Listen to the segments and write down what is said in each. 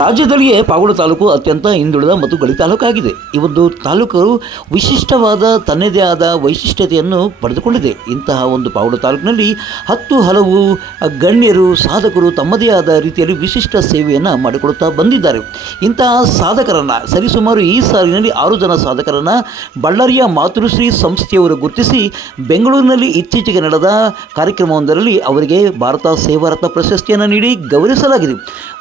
ರಾಜ್ಯದಲ್ಲಿಯೇ ಪಾವಗಡ ತಾಲೂಕು ಅತ್ಯಂತ ಹಿಂದುಳಿದ ಮತ್ತು ಗಡಿ ತಾಲೂಕಾಗಿದೆ. ಈ ಒಂದು ತಾಲೂಕು ವಿಶಿಷ್ಟವಾದ ತನ್ನದೇ ಆದ ವೈಶಿಷ್ಟ್ಯತೆಯನ್ನು ಪಡೆದುಕೊಂಡಿದೆ. ಇಂತಹ ಒಂದು ಪಾವಗಡ ತಾಲೂಕಿನಲ್ಲಿ ಹಲವು ಗಣ್ಯರು ಸಾಧಕರು ತಮ್ಮದೇ ಆದ ರೀತಿಯಲ್ಲಿ ವಿಶಿಷ್ಟ ಸೇವೆಯನ್ನು ಮಾಡಿಕೊಡುತ್ತಾ ಬಂದಿದ್ದಾರೆ. ಇಂತಹ ಸಾಧಕರನ್ನು ಸರಿಸುಮಾರು ಈ ಸಾಲಿನಲ್ಲಿ 6 ಜನ ಸಾಧಕರನ್ನು ಬಳ್ಳಾರಿಯ ಮಾತೃಶ್ರೀ ಸಂಸ್ಥೆಯವರು ಗುರುತಿಸಿ ಬೆಂಗಳೂರಿನಲ್ಲಿ ಇತ್ತೀಚೆಗೆ ನಡೆದ ಕಾರ್ಯಕ್ರಮವೊಂದರಲ್ಲಿ ಅವರಿಗೆ ಭಾರತ ಸೇವಾರತ್ನ ಪ್ರಶಸ್ತಿಯನ್ನು ನೀಡಿ ಗೌರವಿಸಲಾಗಿದೆ.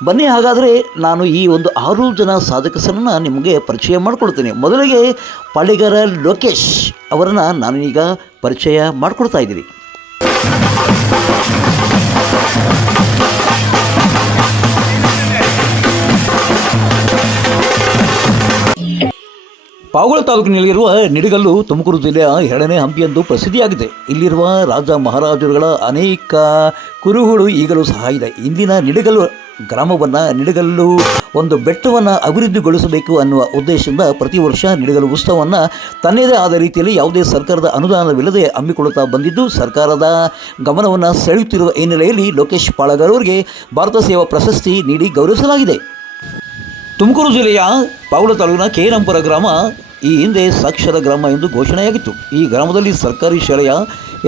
ಬನ್ನಿ, ಹಾಗಾದರೆ ನಾನು ಈ ಒಂದು 6 ಜನ ಸಾಧಕರನ್ನು ನಿಮಗೆ ಪರಿಚಯ ಮಾಡಿಕೊಡ್ತೇನೆ. ಮೊದಲಿಗೆ ಪಾಳಿಗಾರ ಲೋಕೇಶ್ ಅವರನ್ನು ನಾನು ಈಗ ಪರಿಚಯ ಮಾಡಿಕೊಡ್ತಾ ಇದ್ದೀನಿ. ಪಾವಗಡ ತಾಲೂಕಿನಲ್ಲಿರುವ ನಿಡಗಲ್ಲು ತುಮಕೂರು ಜಿಲ್ಲೆಯ 2ನೇ ಹಂಪಿ ಎಂದು ಪ್ರಸಿದ್ಧಿಯಾಗಿದೆ. ಇಲ್ಲಿರುವ ರಾಜ ಮಹಾರಾಜರುಗಳ ಅನೇಕ ಕುರುಹುಗಳು ಈಗಲೂ ಸಹ ಇದೆ. ಇಂದಿನ ನಿಡಗಲ್ಲು ಗ್ರಾಮವನ್ನು, ನಿಡಗಲ್ಲು ಒಂದು ಬೆಟ್ಟವನ್ನು ಅಭಿವೃದ್ಧಿಗೊಳಿಸಬೇಕು ಅನ್ನುವ ಉದ್ದೇಶದಿಂದ ಪ್ರತಿ ವರ್ಷ ನಿಡಗಲ್ಲು ಉತ್ಸವವನ್ನು ತನ್ನದೇ ಆದ ರೀತಿಯಲ್ಲಿ ಯಾವುದೇ ಸರ್ಕಾರದ ಅನುದಾನವಿಲ್ಲದೆ ಹಮ್ಮಿಕೊಳ್ಳುತ್ತಾ ಬಂದಿದ್ದು, ಸರ್ಕಾರದ ಗಮನವನ್ನು ಸೆಳೆಯುತ್ತಿರುವ ಹಿನ್ನೆಲೆಯಲ್ಲಿ ಲೋಕೇಶ್ ಪಾಳಗಾರ್ ಅವರಿಗೆ ಭಾರತ ಸೇವಾ ಪ್ರಶಸ್ತಿ ನೀಡಿ ಗೌರವಿಸಲಾಗಿದೆ. ತುಮಕೂರು ಜಿಲ್ಲೆಯ ಪಾವಗಡ ತಾಲೂಕಿನ ಕೇರಂಪುರ ಗ್ರಾಮ ಈ ಹಿಂದೆ ಸಾಕ್ಷರ ಗ್ರಾಮ ಎಂದು ಘೋಷಣೆಯಾಗಿತ್ತು. ಈ ಗ್ರಾಮದಲ್ಲಿ ಸರ್ಕಾರಿ ಶಾಲೆಯ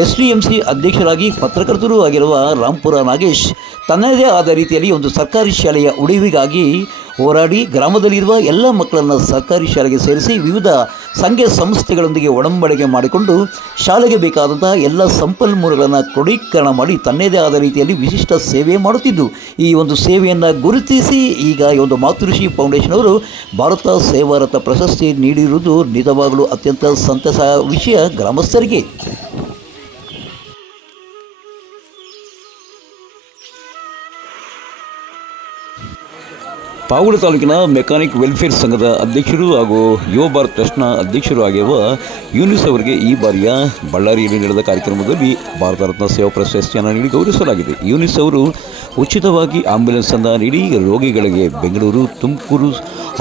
SDMC ಅಧ್ಯಕ್ಷರಾಗಿ ಪತ್ರಕರ್ತರೂ ಆಗಿರುವ ರಾಂಪುರ ನಾಗೇಶ್ ತನ್ನದೇ ಆದ ರೀತಿಯಲ್ಲಿ ಒಂದು ಸರ್ಕಾರಿ ಶಾಲೆಯ ಉಳಿವಿಗಾಗಿ ಹೋರಾಡಿ ಗ್ರಾಮದಲ್ಲಿರುವ ಎಲ್ಲ ಮಕ್ಕಳನ್ನು ಸರ್ಕಾರಿ ಶಾಲೆಗೆ ಸೇರಿಸಿ ವಿವಿಧ ಸಂಘ ಸಂಸ್ಥೆಗಳೊಂದಿಗೆ ಒಡಂಬಡಿಕೆ ಮಾಡಿಕೊಂಡು ಶಾಲೆಗೆ ಬೇಕಾದಂತಹ ಎಲ್ಲ ಸಂಪನ್ಮೂಲಗಳನ್ನು ಕ್ರೋಢೀಕರಣ ಮಾಡಿ ತನ್ನದೇ ಆದ ರೀತಿಯಲ್ಲಿ ವಿಶಿಷ್ಟ ಸೇವೆ ಮಾಡುತ್ತಿದ್ದು, ಈ ಒಂದು ಸೇವೆಯನ್ನು ಗುರುತಿಸಿ ಈಗ ಈ ಒಂದು ಮಾತೃಶ್ರೀ ಫೌಂಡೇಶನ್ ಅವರು ಭಾರತ ಸೇವಾರತ್ನ ಪ್ರಶಸ್ತಿ ನೀಡಿರುವುದು ನಿಜವಾಗಲೂ ಅತ್ಯಂತ ಸಂತಸ ವಿಷಯ ಗ್ರಾಮಸ್ಥರಿಗೆ. ಪಾವಗಡ ತಾಲೂಕಿನ ಮೆಕ್ಯಾನಿಕ್ ವೆಲ್ಫೇರ್ ಸಂಘದ ಅಧ್ಯಕ್ಷರು ಹಾಗೂ ಯುವ ಭಾರತ್ ಟ್ರಸ್ಟ್ನ ಅಧ್ಯಕ್ಷರು ಆಗಿರುವ ಯೂನಿಸ್ ಅವರಿಗೆ ಈ ಬಾರಿಯ ಬಳ್ಳಾರಿಯಲ್ಲಿ ನಡೆದ ಕಾರ್ಯಕ್ರಮದಲ್ಲಿ ಭಾರತ ರತ್ನ ಸೇವಾ ಪ್ರಶಸ್ತಿಯನ್ನು ನೀಡಿ ಗೌರವಿಸಲಾಗಿದೆ. ಯೂನಿಸ್ ಅವರು ಉಚಿತವಾಗಿ ಆಂಬ್ಯುಲೆನ್ಸನ್ನು ನೀಡಿ ರೋಗಿಗಳಿಗೆ ಬೆಂಗಳೂರು, ತುಮಕೂರು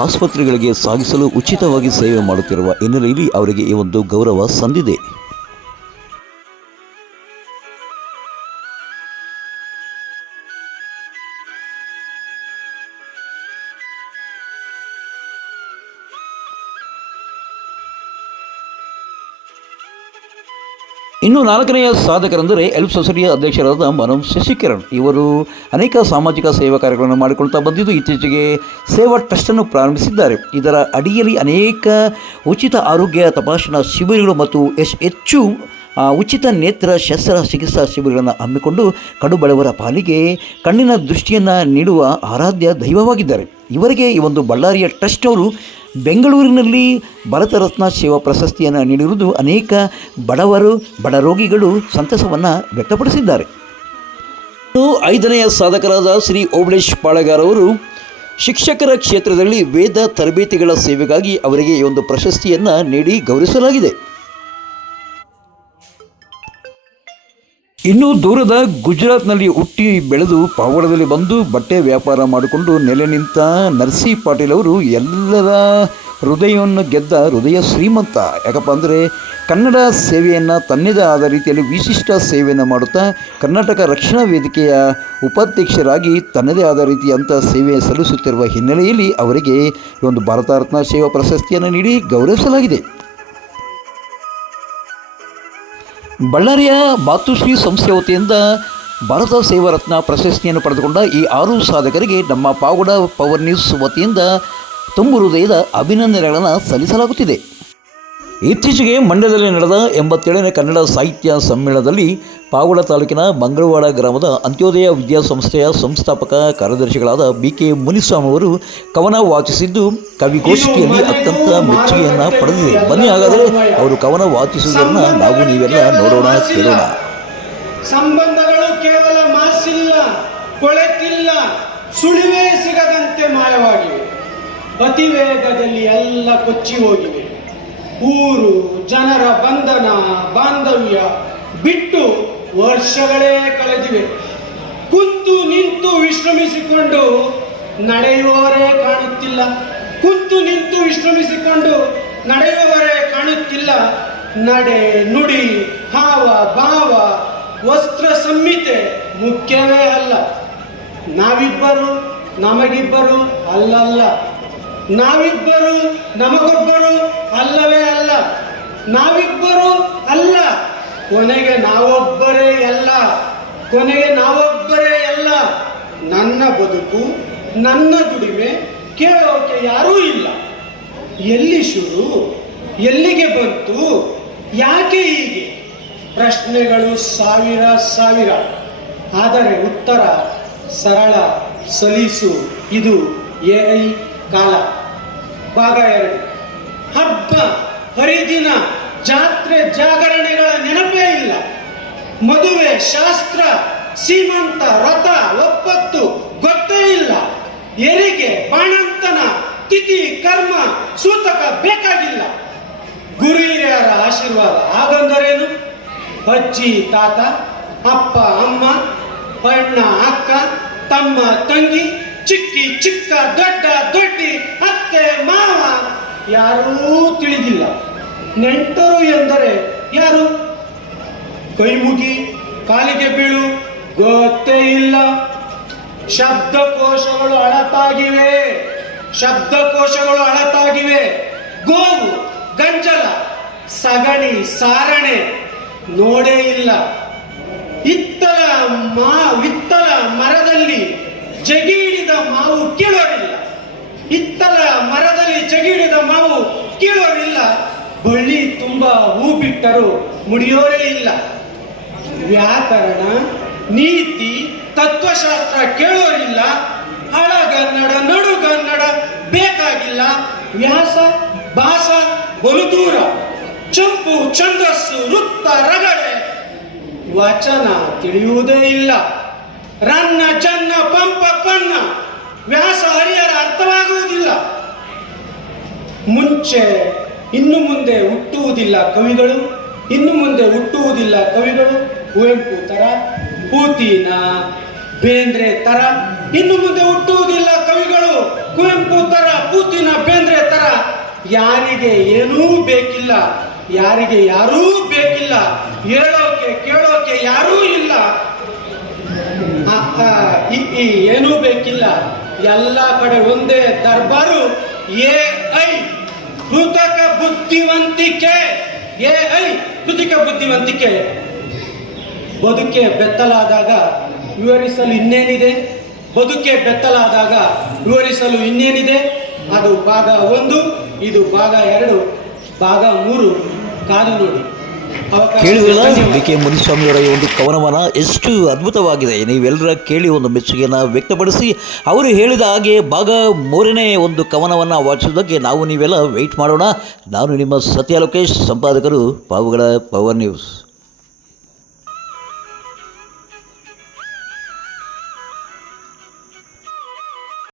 ಆಸ್ಪತ್ರೆಗಳಿಗೆ ಸಾಗಿಸಲು ಉಚಿತವಾಗಿ ಸೇವೆ ಮಾಡುತ್ತಿರುವ ಹಿನ್ನೆಲೆಯಲ್ಲಿ ಅವರಿಗೆ ಈ ಒಂದು ಗೌರವ ಸಂದಿದೆ. ಇನ್ನು 4ನೆಯ ಸಾಧಕರೆಂದರೆ ಎಲ್ಪ್ ಸೊಸೈಟಿಯ ಅಧ್ಯಕ್ಷರಾದ ಮನೋಜ್ ಶಶಿಕಿರಣ್. ಇವರು ಅನೇಕ ಸಾಮಾಜಿಕ ಸೇವಾ ಕಾರ್ಯಗಳನ್ನು ಮಾಡಿಕೊಳ್ತಾ ಬಂದಿದ್ದು ಇತ್ತೀಚೆಗೆ ಸೇವಾ ಟ್ರಸ್ಟನ್ನು ಪ್ರಾರಂಭಿಸಿದ್ದಾರೆ. ಇದರ ಅಡಿಯಲ್ಲಿ ಅನೇಕ ಉಚಿತ ಆರೋಗ್ಯ ತಪಾಸಣಾ ಶಿಬಿರಗಳು ಮತ್ತು ಹೆಚ್ಚು ಉಚಿತ ನೇತ್ರ ಶಸ್ತ್ರಚಿಕಿತ್ಸಾ ಶಿಬಿರಗಳನ್ನು ಹಮ್ಮಿಕೊಂಡು ಕಡುಬಡವರ ಪಾಲಿಗೆ ಕಣ್ಣಿನ ದೃಷ್ಟಿಯನ್ನು ನೀಡುವ ಆರಾಧ್ಯ ದೈವವಾಗಿದ್ದಾರೆ. ಇವರಿಗೆ ಈ ಒಂದು ಬಳ್ಳಾರಿಯ ಟ್ರಸ್ಟ್ ಅವರು ಬೆಂಗಳೂರಿನಲ್ಲಿ ಭಾರತ ರತ್ನ ಸೇವಾ ಪ್ರಶಸ್ತಿಯನ್ನು ನೀಡಿರುವುದು ಅನೇಕ ಬಡ ರೋಗಿಗಳು ಸಂತಸವನ್ನು ವ್ಯಕ್ತಪಡಿಸಿದ್ದಾರೆ. 5ನೆಯ ಸಾಧಕರಾದ ಶ್ರೀ ಓಬಳೇಶ್ ಪಾಳಗಾರ್ ಅವರು ಶಿಕ್ಷಕರ ಕ್ಷೇತ್ರದಲ್ಲಿ ವೇದ ತರಬೇತಿಗಳ ಸೇವೆಗಾಗಿ ಅವರಿಗೆ ಈ ಒಂದು ಪ್ರಶಸ್ತಿಯನ್ನು ನೀಡಿ ಗೌರವಿಸಲಾಗಿದೆ. ಇನ್ನು ದೂರದ ಗುಜರಾತ್ನಲ್ಲಿ ಹುಟ್ಟಿ ಬೆಳೆದು ಪಾವಗಡದಲ್ಲಿ ಬಂದು ಬಟ್ಟೆ ವ್ಯಾಪಾರ ಮಾಡಿಕೊಂಡು ನೆಲೆ ನಿಂತ ನರ್ಸಿ ಪಾಟೀಲ್ ಅವರು ಎಲ್ಲರ ಹೃದಯವನ್ನು ಗೆದ್ದ ಹೃದಯ ಶ್ರೀಮಂತ. ಯಾಕಪ್ಪ ಅಂದರೆ ಕನ್ನಡ ಸೇವೆಯನ್ನು ತನ್ನದೇ ಆದ ರೀತಿಯಲ್ಲಿ ವಿಶಿಷ್ಟ ಸೇವೆಯನ್ನು ಮಾಡುತ್ತಾ ಕರ್ನಾಟಕ ರಕ್ಷಣಾ ವೇದಿಕೆಯ ಉಪಾಧ್ಯಕ್ಷರಾಗಿ ತನ್ನದೇ ಆದ ರೀತಿಯಂಥ ಸೇವೆ ಸಲ್ಲಿಸುತ್ತಿರುವ ಹಿನ್ನೆಲೆಯಲ್ಲಿ ಅವರಿಗೆ ಒಂದು ಭಾರತ ರತ್ನ ಸೇವಾ ಪ್ರಶಸ್ತಿಯನ್ನು ನೀಡಿ ಗೌರವಿಸಲಾಗಿದೆ. ಬಳ್ಳಾರಿಯ ಮಾತೃಶ್ರೀ ಸಂಸ್ಥೆಯ ವತಿಯಿಂದ ಭಾರತ ಸೇವಾ ರತ್ನ ಪ್ರಶಸ್ತಿಯನ್ನು ಪಡೆದುಕೊಂಡ ಈ 6 ಸಾಧಕರಿಗೆ ನಮ್ಮ ಪಾವಗಡ ಪವರ್ ನ್ಯೂಸ್ ವತಿಯಿಂದ ತುಂಬು ಹೃದಯದ ಅಭಿನಂದನೆಗಳನ್ನು ಸಲ್ಲಿಸಲಾಗುತ್ತಿದೆ. ಇತ್ತೀಚೆಗೆ ಮಂಡ್ಯದಲ್ಲಿ ನಡೆದ 87ನೇ ಕನ್ನಡ ಸಾಹಿತ್ಯ ಸಮ್ಮೇಳನದಲ್ಲಿ ಪಾವಗಡ ತಾಲೂಕಿನ ಮಂಗಳವಾಡ ಗ್ರಾಮದ ಅಂತ್ಯೋದಯ ವಿದ್ಯಾಸಂಸ್ಥೆಯ ಸಂಸ್ಥಾಪಕ ಕಾರ್ಯದರ್ಶಿಗಳಾದ BK ಮುನಿಸ್ವಾಮಿ ಅವರು ಕವನ ವಾಚಿಸಿದ್ದು ಕವಿಗೋಷ್ಠಿಯಲ್ಲಿ ಅತ್ಯಂತ ಮೆಚ್ಚುಗೆಯನ್ನು ಪಡೆದಿದೆ. ಬನ್ನಿ, ಹಾಗಾದರೆ ಅವರು ಕವನ ವಾಚಿಸುವುದನ್ನು ನಾವು ನೀವೆಲ್ಲ ನೋಡೋಣ, ಕೇಳೋಣ. ಸಂಬಂಧಗಳು ಕೇವಲ ಮಾಸಿಲ್ಲ, ಕೊಳೆತಿಲ್ಲ, ಸುಳಿವೇ ಸಿಗದಂತೆ ಮಾಯವಾಗಿವೆ. ಅತಿವೇಗದಲ್ಲಿ ಎಲ್ಲ ಕೊಚ್ಚಿ ಹೋಗಿವೆ. ಊರು ಜನರ ಬಂಧನ ಬಾಂಧವ್ಯ ಬಿಟ್ಟು ವರ್ಷಗಳೇ ಕಳೆದಿವೆ. ಕುಂತು ನಿಂತು ವಿಶ್ರಮಿಸಿಕೊಂಡು ನಡೆಯುವವರೇ ಕಾಣುತ್ತಿಲ್ಲ. ಕುಂತು ನಿಂತು ವಿಶ್ರಮಿಸಿಕೊಂಡು ನಡೆಯುವವರೇ ಕಾಣುತ್ತಿಲ್ಲ. ನಡೆ ನುಡಿ ಹಾವ ಭಾವ ವಸ್ತ್ರ ಸಂಹಿತೆ ಮುಖ್ಯವೇ ಅಲ್ಲ. ನಾವಿಬ್ಬರು ನಮಗಿಬ್ಬರು ಅಲ್ಲಲ್ಲ, ನಾವಿಬ್ಬರು ನಮಗೊಬ್ಬರು ಅಲ್ಲವೇ ಅಲ್ಲ, ನಾವಿಬ್ಬರು ಅಲ್ಲ, ಕೊನೆಗೆ ನಾವೊಬ್ಬರೇ ಎಲ್ಲ, ಕೊನೆಗೆ ನಾವೊಬ್ಬರೇ ಎಲ್ಲ. ನನ್ನ ಬದುಕು, ನನ್ನ ದುಡಿಮೆ ಕೇಳೋಕೆ ಯಾರೂ ಇಲ್ಲ. ಎಲ್ಲಿ ಶುರು, ಎಲ್ಲಿಗೆ ಬಂತು, ಯಾಕೆ ಹೀಗೆ? ಪ್ರಶ್ನೆಗಳು ಸಾವಿರ ಸಾವಿರ, ಆದರೆ ಉತ್ತರ ಸರಳ ಸಲೀಸು. ಇದು AI ಕಾಲ. ಭಾಗ 2. ಹಬ್ಬ ಹರಿದಿನ ಜಾತ್ರೆ ಜಾಗರಣೆಗಳ ನೆನಪೇ ಇಲ್ಲ. ಮದುವೆ ಶಾಸ್ತ್ರ ಸೀಮಂತ ವ್ರತ ಒಪ್ಪತ್ತು ಗೊತ್ತೇ ಇಲ್ಲ. ಹೆರಿಗೆ ಬಾಣಂತನ ತಿಥಿ ಕರ್ಮ ಸೂತಕ ಬೇಕಾಗಿಲ್ಲ. ಗುರು ಹಿರಿಯರ ಆಶೀರ್ವಾದ ಹಾಗಂದರೇನು? ಅಜ್ಜಿ ತಾತ, ಅಪ್ಪ ಅಮ್ಮ, ಅಣ್ಣ ಅಕ್ಕ, ತಮ್ಮ ತಂಗಿ, ಚಿಕ್ಕಿ ಚಿಕ್ಕ, ದೊಡ್ಡ ದೊಡ್ಡಿ, ಅತ್ತೆ ಮಾವ ಯಾರೂ ತಿಳಿದಿಲ್ಲ. ನೆಂಟರು ಎಂದರೆ ಯಾರು? ಕೈ ಮುಗಿ ಕಾಲಿಗೆ ಬೀಳು ಗೊತ್ತೇ ಇಲ್ಲ. ಶಬ್ದಕೋಶಗಳು ಅಳತಾಗಿವೆ, ಶಬ್ದಕೋಶಗಳು ಅಳತಾಗಿವೆ. ಗೋವು ಗಂಜಲ ಸಗಣಿ ಸಾರಣೆ ನೋಡೇ ಇಲ್ಲ. ವಿತ್ತಲ ಮರದಲ್ಲಿ ಜಗಿಡಿದ ಮಾವು ಕೀಳೋರಿಲ್ಲ. ಹಿತ್ತಲ ಮರದಲ್ಲಿ ಜಗಿಡಿದ ಮಾವು ಕೀಳೋರಿಲ್ಲ. ಬಳ್ಳಿ ತುಂಬ ಹೂ ಬಿಟ್ಟರು ಮುಡಿಯೋರೇ ಇಲ್ಲ. ವ್ಯಾಕರಣ ನೀತಿ ತತ್ವಶಾಸ್ತ್ರ ಕೇಳೋರಿಲ್ಲ. ಹಳಗನ್ನಡ ನಡುಗನ್ನಡ ಬೇಕಾಗಿಲ್ಲ. ವ್ಯಾಸ ಭಾಸ ಬಲು ದೂರ. ಚಂಪು ಛಂದಸ್ಸು ವೃತ್ತ ರಗಳೆ ವಚನ ತಿಳಿಯುವುದೇ ಇಲ್ಲ. ರನ್ನ ಜನ್ನ ಪಂಪ ಪನ್ನ ವ್ಯಾಸ ಹರಿಯರ ಅರ್ಥವಾಗುವುದಿಲ್ಲ. ಇನ್ನು ಮುಂದೆ ಹುಟ್ಟುವುದಿಲ್ಲ ಕವಿಗಳು, ಇನ್ನು ಮುಂದೆ ಹುಟ್ಟುವುದಿಲ್ಲ ಕವಿಗಳು. ಕುವೆಂಪು ತರ, ಪೂತಿನ, ಬೇಂದ್ರೆ ತರ ಇನ್ನು ಮುಂದೆ ಹುಟ್ಟುವುದಿಲ್ಲ ಕವಿಗಳು. ಕುವೆಂಪು ತರ, ಪೂತಿನ, ಬೇಂದ್ರೆ ತರ. ಯಾರಿಗೆ ಏನೂ ಬೇಕಿಲ್ಲ, ಯಾರಿಗೆ ಯಾರೂ ಬೇಕಿಲ್ಲ. ಹೇಳೋಕೆ ಕೇಳೋಕೆ ಯಾರೂ ಇಲ್ಲ. ಏನೂ ಬೇಕಿಲ್ಲ. ಎಲ್ಲ ಕಡೆ ಒಂದೇ ದರ್ಬಾರು. AI ಕೃತಕ ಬುದ್ಧಿವಂತಿಕೆ, AI ಕೃತಕ ಬುದ್ಧಿವಂತಿಕೆ. ಬದುಕೆ ಬೆತ್ತಲಾದಾಗ ವಿವರಿಸಲು ಇನ್ನೇನಿದೆ? ಬದುಕೆ ಬೆತ್ತಲಾದಾಗ ವಿವರಿಸಲು ಇನ್ನೇನಿದೆ? ಅದು ಭಾಗ 1, ಇದು ಭಾಗ 2, ಭಾಗ 3 ಕಾದು ನೋಡಿ. ಕೇಳಿದಿಲ್ಲ BK ಮುನಿಸ್ವಾಮಿಯವರ ಈ ಒಂದು ಕವನವನ್ನು ಎಷ್ಟು ಅದ್ಭುತವಾಗಿದೆ. ನೀವೆಲ್ಲರ ಕೇಳಿ ಒಂದು ಮೆಚ್ಚುಗೆಯನ್ನು ವ್ಯಕ್ತಪಡಿಸಿ ಅವರು ಹೇಳಿದ ಹಾಗೆ ಭಾಗ 3ನೇ ಒಂದು ಕವನವನ್ನು ವಾಚಿಸೋದಕ್ಕೆ ನಾವು ನೀವೆಲ್ಲ ವೆಯ್ಟ್ ಮಾಡೋಣ. ನಾನು ನಿಮ್ಮ ಸತ್ಯ ಲೋಕೇಶ್, ಸಂಪಾದಕರು ಪಾವುಗಳ ಪವರ್ ನ್ಯೂಸ್.